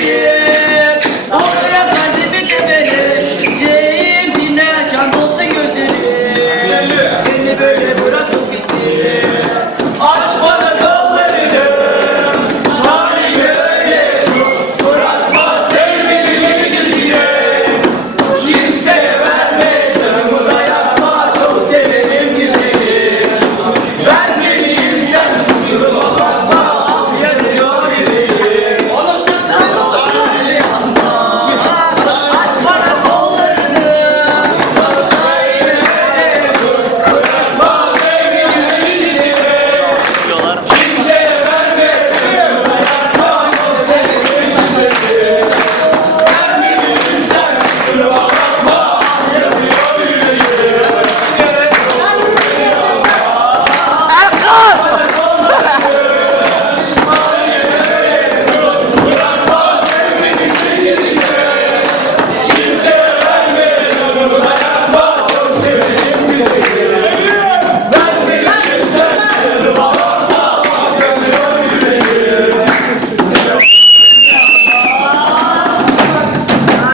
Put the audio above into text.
Yeah.